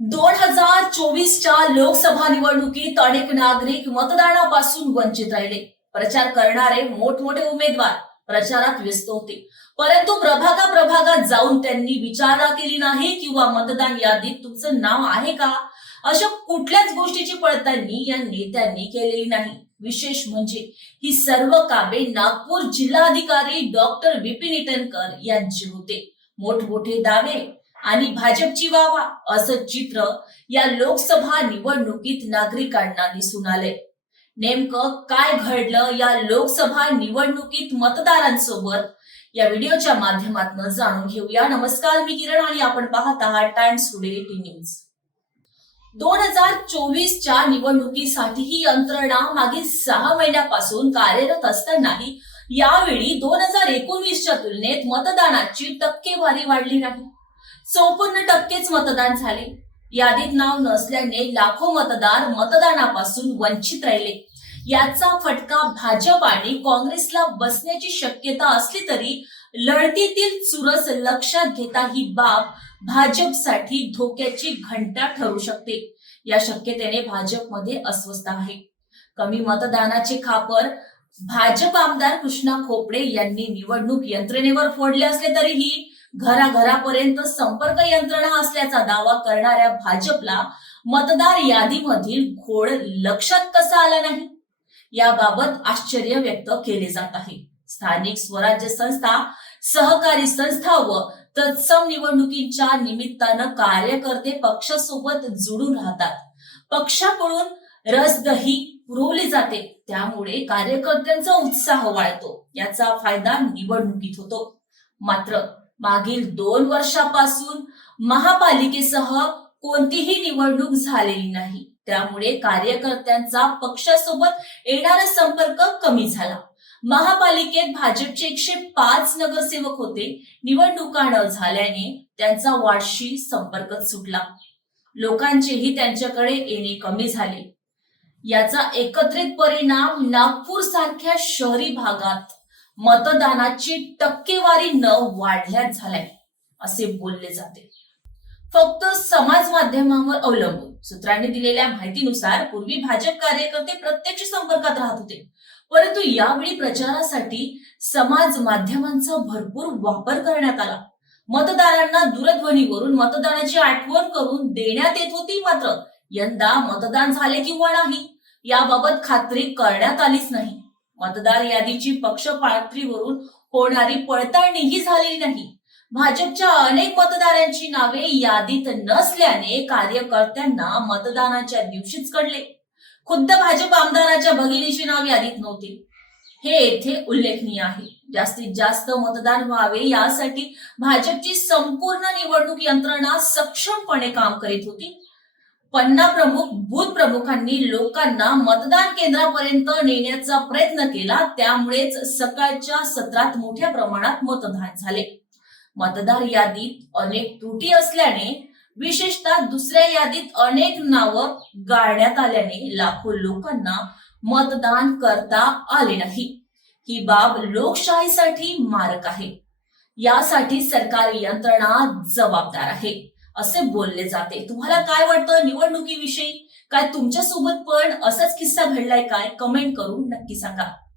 दोन हजार चोवीसच्या लोकसभा निवडणुकीत अनेक नागरिक मतदानापासून वंचित राहिले. प्रचार करणारे मोठमोठे उमेदवार प्रचारात व्यस्त होते. परंतु प्रभागा प्रभागात जाऊन त्यांनी विचारणा केली नाही किंवा मतदान यादीत तुमचं नाव आहे का? अशा कुठल्याच गोष्टीची पडताळणी या नेत्यांनी केलेली नाही. विशेष म्हणजे ही सर्व कामे नागपूर जिल्हाधिकारी डॉक्टर विपिन इटनकर यांचे होते. मोठमोठे दावे आणि भाजपची वावा असं चित्र या लोकसभा निवडणुकीत नागरिकांना दिसून आले. नेमकं काय घडलं या लोकसभा निवडणुकीत मतदारांसोबत? या व्हिडिओच्या माध्यमातून जाणून घेऊया. नमस्कार मी किरण आणि आपण पाहत आहात टाइम्स टुडे टी न्यूज दोन हजार चोवीसच्या निवडणुकीसाठी ही यंत्रणा मागील सहा महिन्यापासून कार्यरत असतानाही यावेळी दोन हजार एकोणवीसच्या तुलनेत मतदानाची टक्केवारी वाढली नाही. चौपन्न टक्केच मतदान झाले. यादीत नाव नसल्याने लाखो मतदार मतदानापासून वंचित राहिले. याचा फटका भाजप आणि काँग्रेसला बसण्याची शक्यता असली तरी लढतीतील चुरस लक्षात घेता ही बाब भाजपसाठी धोक्याची घंटा ठरू शकते. या शक्यतेने भाजपमध्ये अस्वस्थ आहे. कमी मतदानाचे खापर भाजप आमदार कृष्णा खोपडे यांनी निवडणूक यंत्रणेवर फोडले असले तरीही घराघरापर्यंत संपर्क यंत्रणा असल्याचा दावा करणाऱ्या भाजपला मतदार यादीमधील घोळ लक्षात कसा आला नाही? याबाबत आश्चर्य व्यक्त केले जात आहे. स्थानिक स्वराज्य संस्था सहकारी संस्था व तत्सम निवडणुकीच्या निमित्तानं कार्यकर्ते पक्षासोबत जुडून राहतात. पक्षाकडून रसदही पुरवली जाते. त्यामुळे कार्यकर्त्यांचा उत्साह वाढतो. याचा फायदा निवडणुकीत होतो. मात्र मागील दोन वर्षापासून महापालिकेसह कोणतीही निवडणूक झालेली नाही. त्यामुळे कार्यकर्त्यांचा पक्षासोबत येणारा संपर्क कमी झाला. महापालिकेत भाजपचे एकशे पाच नगरसेवक होते. निवडणुका न झाल्याने त्यांचा वार्षी संपर्क सुटला. लोकांचेही त्यांच्याकडे येणे कमी झाले. याचा एकत्रित परिणाम नागपूर सारख्या शहरी भागात मतदानाची टक्केवारी न वाढल्यात झालाय असे बोलले जाते. फक्त समाज माध्यमांवर अवलंबून सूत्रांनी दिलेल्या माहितीनुसार पूर्वी भाजप कार्यकर्ते प्रत्यक्ष संपर्कात राहत होते. परंतु यावेळी प्रचारासाठी समाज माध्यमांचा भरपूर वापर करण्यात आला. मतदारांना दूरध्वनीवरून मतदानाची आठवण करून देण्यात येत होती मात्र यंदा मतदान झाले किंवा नाही याबाबत खात्री करण्यात आलीच नाही. मतदार यादीची पक्ष पातळीवरून होणारी पडताळणीही झालेली नाही. भाजपच्या अनेक मतदारांची नावे यादीत नसल्याने कार्यकर्त्यांना मतदानाच्या दिवशीच कळले. खुद्द भाजप आमदाराच्या भगिनीची नाव यादीत नव्हती. हे येथे उल्लेखनीय आहे. जास्तीत जास्त मतदान व्हावे यासाठी भाजपची संपूर्ण निवडणूक यंत्रणा सक्षमपणे काम करीत होती. पन्ना प्रमुख बूथ प्रमुखांनी लोकांना मतदान केंद्रापर्यंत नेण्याचा प्रयत्न केला. त्यामुळेच सकाळच्या सत्रात मोठ्या प्रमाणात मतदान झाले. मतदार यादीत अनेक त्रुटी असल्याने विशेषतः दुसऱ्या यादीत अनेक नावं गाळण्यात आल्याने लाखो लोकांना मतदान करता आले नाही. ही बाब लोकशाहीसाठी मारक आहे. यासाठी सरकारी यंत्रणा जबाबदार आहे. असे बोलले जाते. तुम्हाला काय वाटतं निवडणुकीविषयी? काय तुमच्यासोबत पण असाच किस्सा घडलाय काय? कमेंट करून नक्की सांगा.